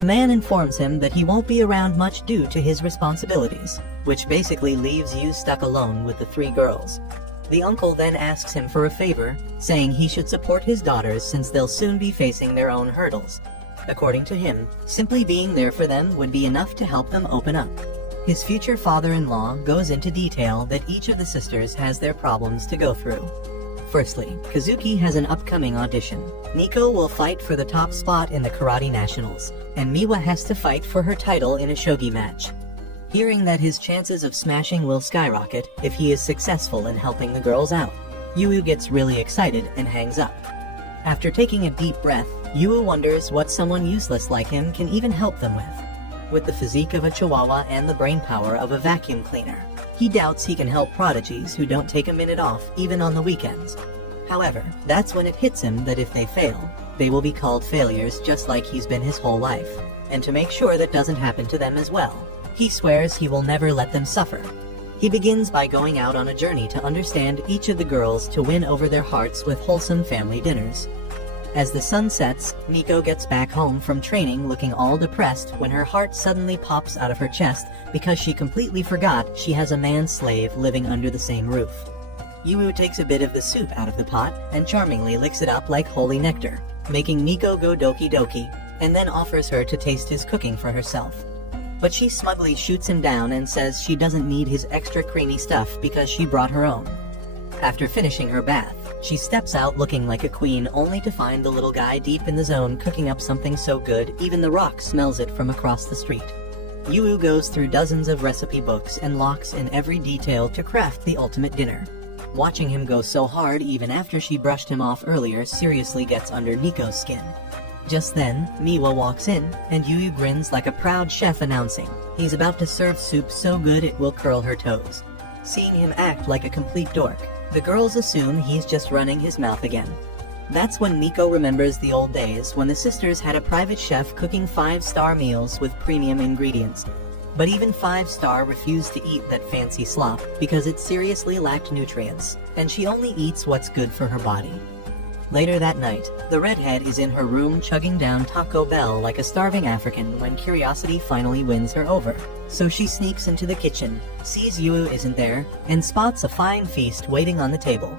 The man informs him that he won't be around much due to his responsibilities, which basically leaves Yu stuck alone with the 3 girls. The uncle then asks him for a favor, saying he should support his daughters since they'll soon be facing their own hurdles. According to him, simply being there for them would be enough to help them open up. His future father-in-law goes into detail that each of the sisters has their problems to go through. Firstly, Kazuki has an upcoming audition. Nico will fight for the top spot in the Karate Nationals, and Miwa has to fight for her title in a shogi match. Hearing that his chances of smashing will skyrocket if he is successful in helping the girls out, Yu gets really excited and hangs up. After taking a deep breath, Yu wonders what someone useless like him can even help them with the physique of a chihuahua and the brainpower of a vacuum cleaner, he doubts he can help prodigies who don't take a minute off even on the weekends. However, that's when it hits him that if they fail, they will be called failures just like he's been his whole life, and to make sure that doesn't happen to them as well, he swears he will never let them suffer. He begins by going out on a journey to understand each of the girls to win over their hearts with wholesome family dinners. As the sun sets, Nico gets back home from training looking all depressed when her heart suddenly pops out of her chest because she completely forgot she has a man-slave living under the same roof. Yu takes a bit of the soup out of the pot and charmingly licks it up like holy nectar, making Nico go doki doki, and then offers her to taste his cooking for herself. But she smugly shoots him down and says she doesn't need his extra creamy stuff because she brought her own. After finishing her bath, she steps out looking like a queen only to find the little guy deep in the zone cooking up something so good even the rock smells it from across the street. Yu goes through dozens of recipe books and locks in every detail to craft the ultimate dinner. Watching him go so hard even after she brushed him off earlier seriously gets under Nico's skin. Just then, Miwa walks in, and Yu grins like a proud chef announcing he's about to serve soup so good it will curl her toes. Seeing him act like a complete dork, the girls assume he's just running his mouth again. That's when Nico remembers the old days when the sisters had a private chef cooking 5-star meals with premium ingredients. But even 5-star refused to eat that fancy slop because it seriously lacked nutrients, and she only eats what's good for her body. Later that night, the redhead is in her room chugging down Taco Bell like a starving African when curiosity finally wins her over. So she sneaks into the kitchen, sees Yu isn't there, and spots a fine feast waiting on the table.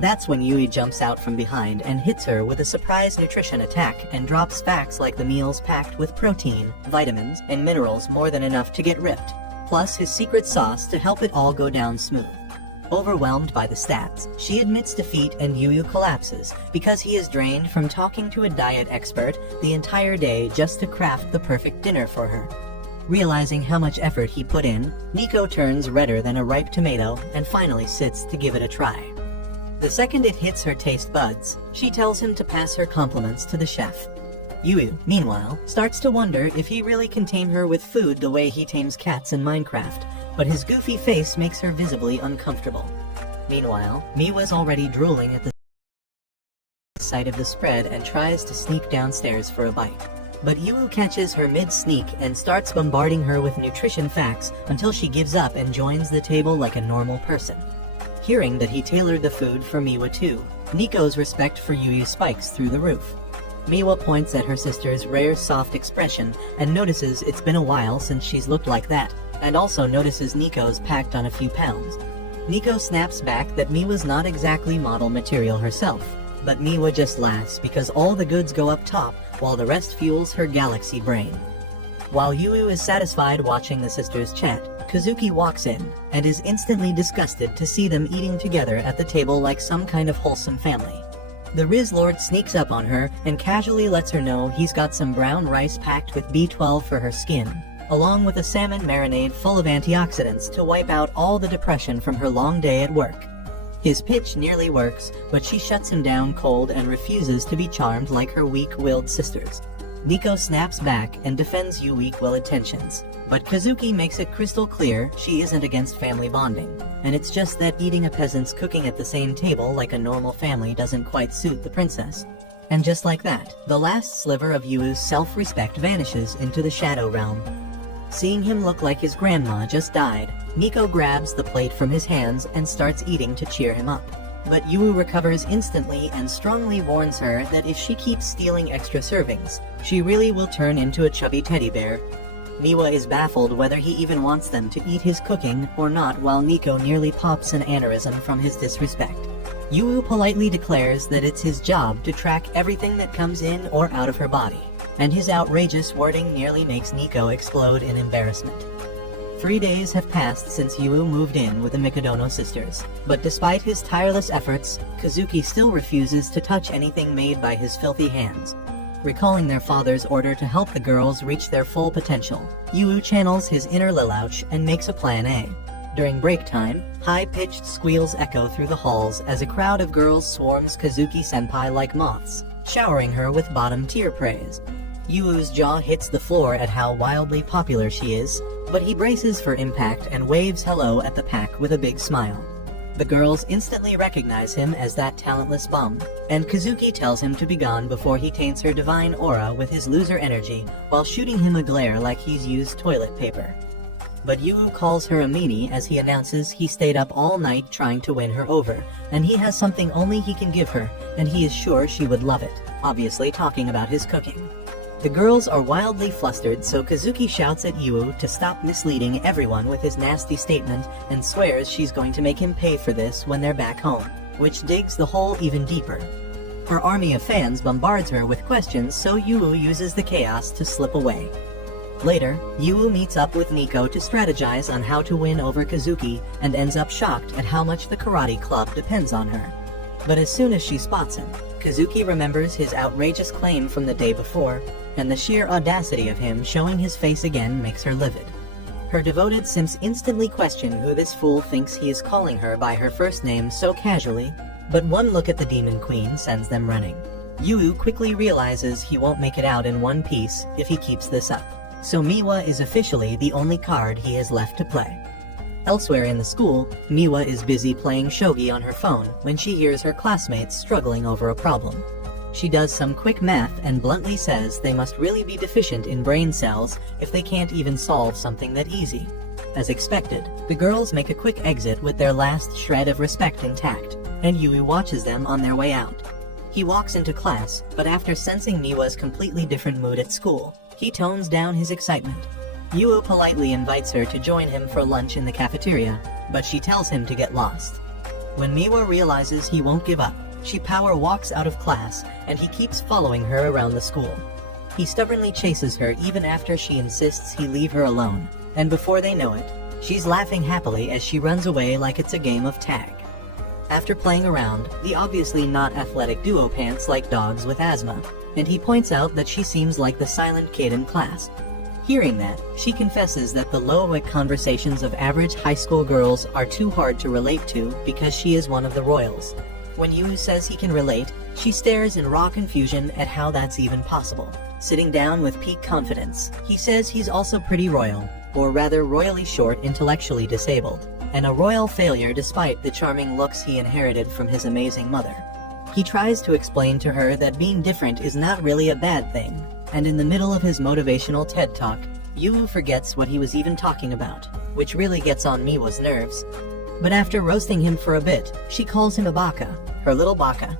That's when Yui jumps out from behind and hits her with a surprise nutrition attack and drops facts like the meal's packed with protein, vitamins, and minerals more than enough to get ripped, plus his secret sauce to help it all go down smooth. Overwhelmed by the stats, she admits defeat and Yu collapses because he is drained from talking to a diet expert the entire day just to craft the perfect dinner for her. Realizing how much effort he put in, Nico turns redder than a ripe tomato and finally sits to give it a try. The second it hits her taste buds, she tells him to pass her compliments to the chef. Yu, meanwhile, starts to wonder if he really can tame her with food the way he tames cats in Minecraft, but his goofy face makes her visibly uncomfortable. Meanwhile, Miwa's already drooling at the sight of the spread and tries to sneak downstairs for a bite. But Yu catches her mid-sneak and starts bombarding her with nutrition facts until she gives up and joins the table like a normal person. Hearing that he tailored the food for Miwa too, Nico's respect for Yu spikes through the roof. Miwa points at her sister's rare soft expression and notices it's been a while since she's looked like that, and also notices Nico's packed on a few pounds. Nico snaps back that Miwa's not exactly model material herself, but Miwa just laughs because all the goods go up top while the rest fuels her galaxy brain. While Yu is satisfied watching the sisters chat, Kazuki walks in and is instantly disgusted to see them eating together at the table like some kind of wholesome family. The Riz Lord sneaks up on her and casually lets her know he's got some brown rice packed with B12 for her skin, along with a salmon marinade full of antioxidants to wipe out all the depression from her long day at work. His pitch nearly works, but she shuts him down cold and refuses to be charmed like her weak-willed sisters. Nico snaps back and defends Yu's well-intentions, but Kazuki makes it crystal clear she isn't against family bonding, and it's just that eating a peasant's cooking at the same table like a normal family doesn't quite suit the princess. And just like that, the last sliver of Yu's self-respect vanishes into the shadow realm. Seeing him look like his grandma just died, Nico grabs the plate from his hands and starts eating to cheer him up. But Yu recovers instantly and strongly warns her that if she keeps stealing extra servings, she really will turn into a chubby teddy bear. Miwa is baffled whether he even wants them to eat his cooking or not, while Nico nearly pops an aneurysm from his disrespect. Yu politely declares that it's his job to track everything that comes in or out of her body, and his outrageous wording nearly makes Nico explode in embarrassment. 3 days have passed since Yu moved in with the Mikadono sisters, but despite his tireless efforts, Kazuki still refuses to touch anything made by his filthy hands. Recalling their father's order to help the girls reach their full potential, Yu channels his inner Lelouch and makes a plan A. During break time, high-pitched squeals echo through the halls as a crowd of girls swarms Kazuki-senpai like moths, showering her with bottom-tier praise. Yu's jaw hits the floor at how wildly popular she is, but he braces for impact and waves hello at the pack with a big smile. The girls instantly recognize him as that talentless bum, and Kazuki tells him to be gone before he taints her divine aura with his loser energy while shooting him a glare like he's used toilet paper. But Yu calls her a meanie as he announces he stayed up all night trying to win her over, and he has something only he can give her, and he is sure she would love it, obviously talking about his cooking. The girls are wildly flustered, so Kazuki shouts at Yu to stop misleading everyone with his nasty statement and swears she's going to make him pay for this when they're back home, which digs the hole even deeper. Her army of fans bombards her with questions, so Yu uses the chaos to slip away. Later, Yu meets up with Nico to strategize on how to win over Kazuki and ends up shocked at how much the karate club depends on her. But as soon as she spots him, Kazuki remembers his outrageous claim from the day before, and the sheer audacity of him showing his face again makes her livid. Her devoted simps instantly question who this fool thinks he is calling her by her first name so casually, but one look at the Demon Queen sends them running. Yu quickly realizes he won't make it out in one piece if he keeps this up, so Miwa is officially the only card he has left to play. Elsewhere in the school, Miwa is busy playing shogi on her phone when she hears her classmates struggling over a problem. She does some quick math and bluntly says they must really be deficient in brain cells if they can't even solve something that easy. As expected, the girls make a quick exit with their last shred of respect intact, and Yui watches them on their way out. He walks into class, but after sensing Miwa's completely different mood at school, he tones down his excitement. Yu politely invites her to join him for lunch in the cafeteria, but she tells him to get lost. When Miwa realizes he won't give up, she power walks out of class, and he keeps following her around the school. He stubbornly chases her even after she insists he leave her alone, and before they know it, she's laughing happily as she runs away like it's a game of tag. After playing around, the obviously not athletic duo pants like dogs with asthma, and he points out that she seems like the silent kid in class. Hearing that, she confesses that the low-wit conversations of average high school girls are too hard to relate to because she is one of the royals. When Yu says he can relate, she stares in raw confusion at how that's even possible. Sitting down with peak confidence, he says he's also pretty royal, or rather royally short, intellectually disabled, and a royal failure despite the charming looks he inherited from his amazing mother. He tries to explain to her that being different is not really a bad thing, and in the middle of his motivational TED Talk, Yu forgets what he was even talking about, which really gets on Miwa's nerves. But after roasting him for a bit, she calls him a baka, her little baka.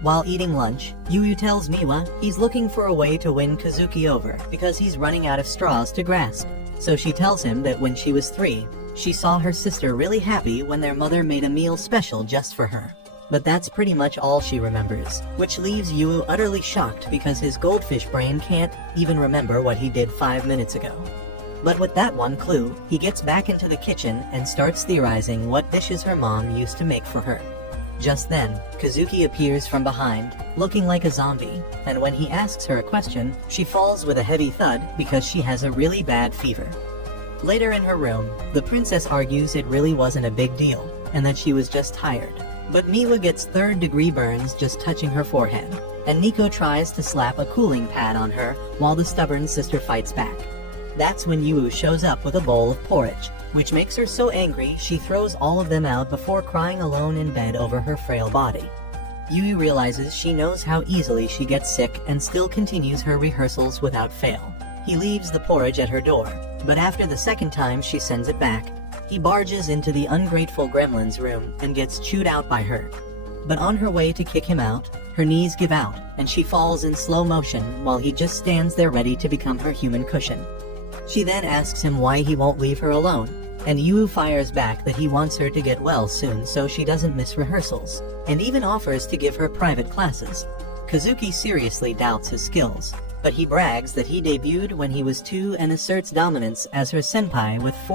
While eating lunch, Yu tells Miwa he's looking for a way to win Kazuki over because he's running out of straws to grasp. So she tells him that when she was 3, she saw her sister really happy when their mother made a meal special just for her. But that's pretty much all she remembers, which leaves Yu utterly shocked because his goldfish brain can't even remember what he did 5 minutes ago. But with that one clue, he gets back into the kitchen and starts theorizing what dishes her mom used to make for her. Just then, Kazuki appears from behind, looking like a zombie, and when he asks her a question, she falls with a heavy thud because she has a really bad fever. Later in her room, the princess argues it really wasn't a big deal, and that she was just tired. But Miwa gets third-degree burns just touching her forehead, and Nico tries to slap a cooling pad on her while the stubborn sister fights back. That's when Yu shows up with a bowl of porridge, which makes her so angry she throws all of them out before crying alone in bed over her frail body. Yu realizes she knows how easily she gets sick and still continues her rehearsals without fail. He leaves the porridge at her door, but after the second time she sends it back, He barges into the ungrateful gremlin's room and gets chewed out by her. But on her way to kick him out, her knees give out, and she falls in slow motion while he just stands there ready to become her human cushion. She then asks him why he won't leave her alone, and Yu fires back that he wants her to get well soon so she doesn't miss rehearsals, and even offers to give her private classes. Kazuki seriously doubts his skills, but he brags that he debuted when he was 2 and asserts dominance as her senpai with 4